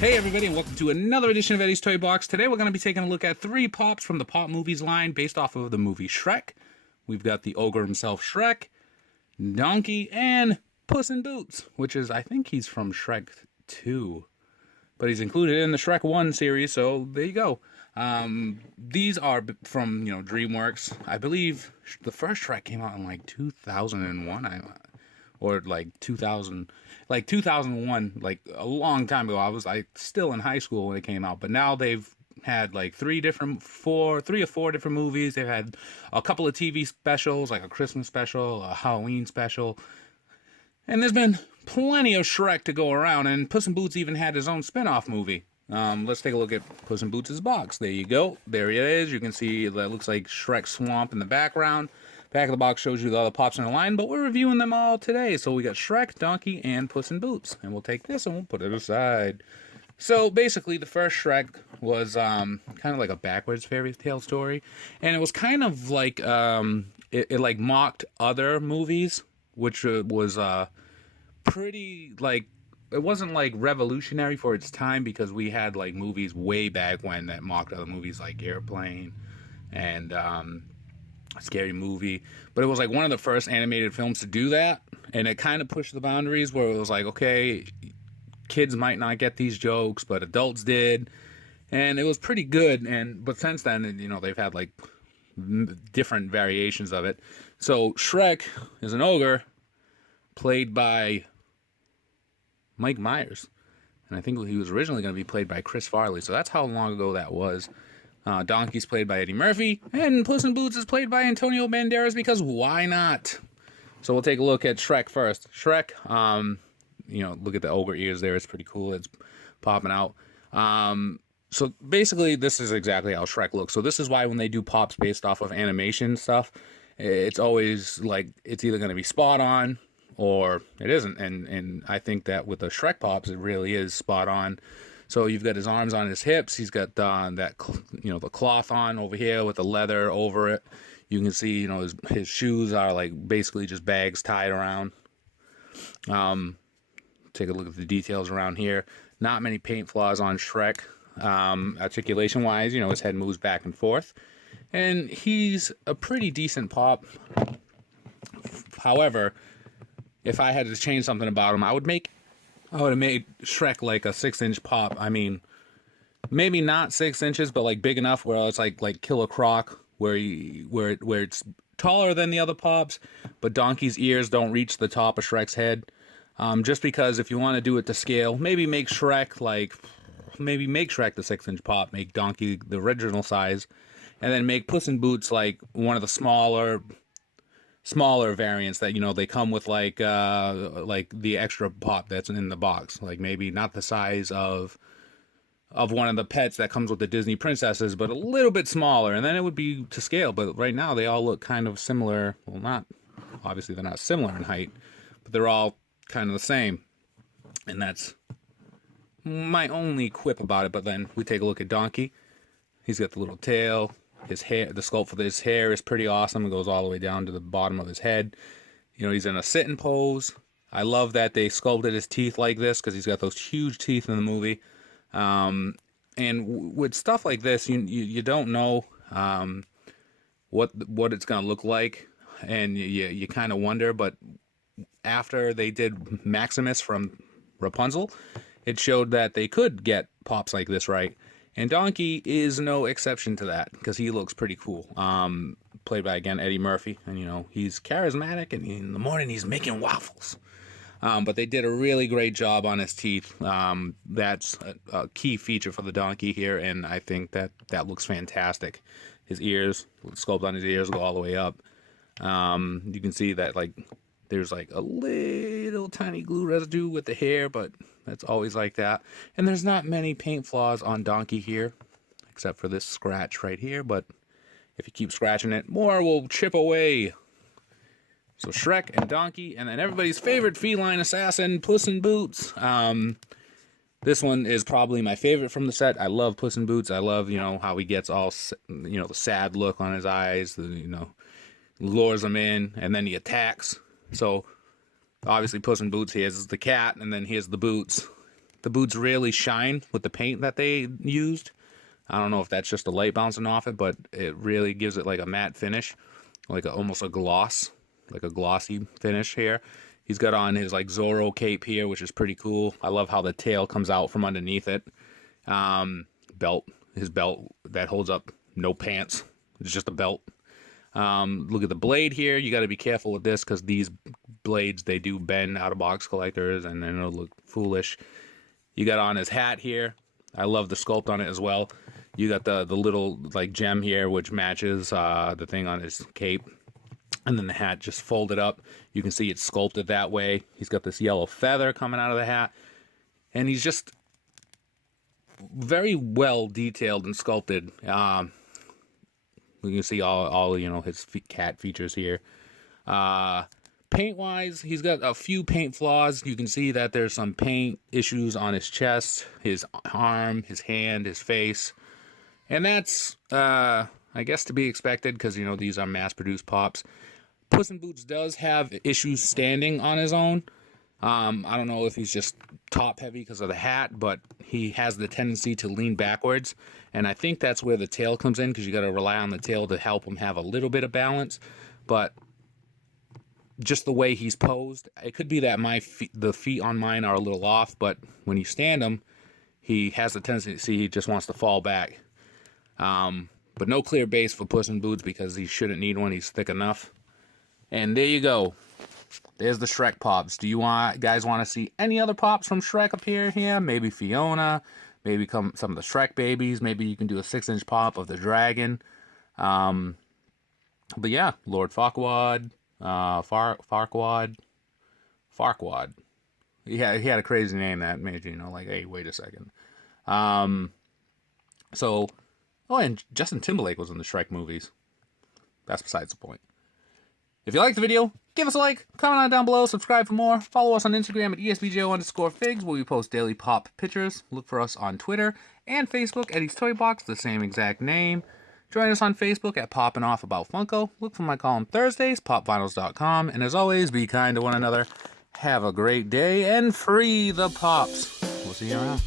Hey everybody, and welcome to another edition of Eddie's Toy Box. Today we're going to be taking a look at 3 Pops from the Pop Movies line based off of the movie Shrek. We've got the Ogre himself, Shrek, Donkey, and Puss N Boots, which is, I think he's from Shrek 2. But he's included in the Shrek 1 series, so there you go. These are from, DreamWorks. I believe the first Shrek came out in like 2001, or like 2001, like a long time ago. I was like still in high school when it came out, but now they've had like 3 or 4 different movies. They've had a couple of TV specials, like a Christmas special, a Halloween special, and there's been plenty of Shrek to go around, and Puss in Boots even had his own spin-off movie. Let's take a look at Puss in Boots' box. There you go. There he is. You can see that looks like Shrek Swamp in the background. Back of the box shows you the other Pops in the line, but we're reviewing them all today. So we got Shrek, Donkey, and Puss in Boots. And we'll take this and we'll put it aside. So basically, the first Shrek was kind of like a backwards fairy tale story. And it was kind of like, it like mocked other movies, which was pretty, like, it wasn't like revolutionary for its time because we had like movies way back when that mocked other movies like Airplane and Scary Movie, but it was like one of the first animated films to do that, and it kind of pushed the boundaries where it was like, okay, kids might not get these jokes, but adults did, and it was pretty good. And but since then, they've had like different variations of it. So Shrek is an ogre played by Mike Myers, and I think he was originally going to be played by Chris Farley, so that's how long ago that was. Donkey's played by Eddie Murphy, and Puss in Boots is played by Antonio Banderas, because why not? So we'll take a look at Shrek first. Shrek, look at the ogre ears there. It's pretty cool. It's popping out. So basically, this is exactly how Shrek looks. So this is why when they do Pops based off of animation stuff, it's always like it's either going to be spot on or it isn't. And I think that with the Shrek Pops, it really is spot on. So you've got his arms on his hips. He's got the cloth on over here with the leather over it. You can see, his shoes are like basically just bags tied around. Take a look at the details around here. Not many paint flaws on Shrek. Articulation wise, his head moves back and forth. And he's a pretty decent Pop. However, if I had to change something about him, I would have made Shrek like a 6-inch Pop. I mean, maybe not 6 inches, but like big enough where it's like Killer Croc, where it's taller than the other Pops, but Donkey's ears don't reach the top of Shrek's head. Just because if you want to do it to scale, maybe make Shrek the 6-inch Pop, make Donkey the original size, and then make Puss in Boots like one of the smaller variants that they come with like the extra Pop that's in the box, like maybe not the size of one of the pets that comes with the Disney princesses, but a little bit smaller, and then it would be to scale. But right now they all look kind of similar. Well, not obviously they're not similar in height, but they're all kind of the same, and that's my only quip about it. But then we take a look at Donkey. He's got the little tail. His hair, the sculpt for his hair is pretty awesome. It goes all the way down to the bottom of his head. He's in a sitting pose. I love that they sculpted his teeth like this because he's got those huge teeth in the movie. And with stuff like this, you don't know what it's gonna look like, and you kind of wonder. But after they did Maximus from Rapunzel, it showed that they could get Pops like this right. And Donkey is no exception to that because he looks pretty cool. Played by, again, Eddie Murphy. And, he's charismatic, and in the morning he's making waffles. But they did a really great job on his teeth. That's a key feature for the Donkey here, and I think that looks fantastic. His ears, the sculpt on his ears go all the way up. You can see that, there's a little tiny glue residue with the hair, but that's always like that. And there's not many paint flaws on Donkey here, except for this scratch right here, but if you keep scratching it, more will chip away. So Shrek and Donkey, and then everybody's favorite feline assassin, Puss in Boots. This one is probably my favorite from the set. I love Puss in Boots. I love, how he gets all, the sad look on his eyes, lures him in, and then he attacks. So, obviously, Puss in Boots, here's the cat, and then here's the boots. The boots really shine with the paint that they used. I don't know if that's just the light bouncing off it, but it really gives it like a matte finish, like almost a gloss, like a glossy finish here. He's got on his like Zorro cape here, which is pretty cool. I love how the tail comes out from underneath it. His belt that holds up no pants. It's just a belt. Look at the blade here. You got to be careful with this because these blades, they do bend out of box collectors and then it'll look foolish. You got on his hat here. I love the sculpt on it as well. You got the little like gem here, which matches the thing on his cape. And then the hat just folded up. You can see it's sculpted that way. He's got this yellow feather coming out of the hat. And he's just very well detailed and sculpted. You can see all his cat features here. Paint-wise, he's got a few paint flaws. You can see that there's some paint issues on his chest, his arm, his hand, his face. And that's, I guess, to be expected because, these are mass-produced Pops. Puss N Boots does have issues standing on his own. I don't know if he's just top-heavy because of the hat, but he has the tendency to lean backwards. And I think that's where the tail comes in because you got to rely on the tail to help him have a little bit of balance. But just the way he's posed, it could be that the feet on mine are a little off, but when you stand him, he has the tendency he just wants to fall back. But no clear base for Puss N Boots because he shouldn't need one. He's thick enough. And there you go. There's the Shrek Pops. Do you guys want to see any other Pops from Shrek appear here? Maybe Fiona. Maybe some of the Shrek babies. Maybe you can do a 6-inch Pop of the dragon. But yeah, Lord Farquaad. Farquaad. He had a crazy name that made you like, hey, wait a second. And Justin Timberlake was in the Shrek movies. That's besides the point. If you liked the video, give us a like, comment on it down below, subscribe for more, follow us on Instagram at ESBJO_figs where we post daily Pop pictures. Look for us on Twitter and Facebook, EddiesToyBox, the same exact name. Join us on Facebook at Poppin' Off About Funko. Look for my column Thursdays, popvinyls.com. And as always, be kind to one another. Have a great day and free the Pops. We'll see you around.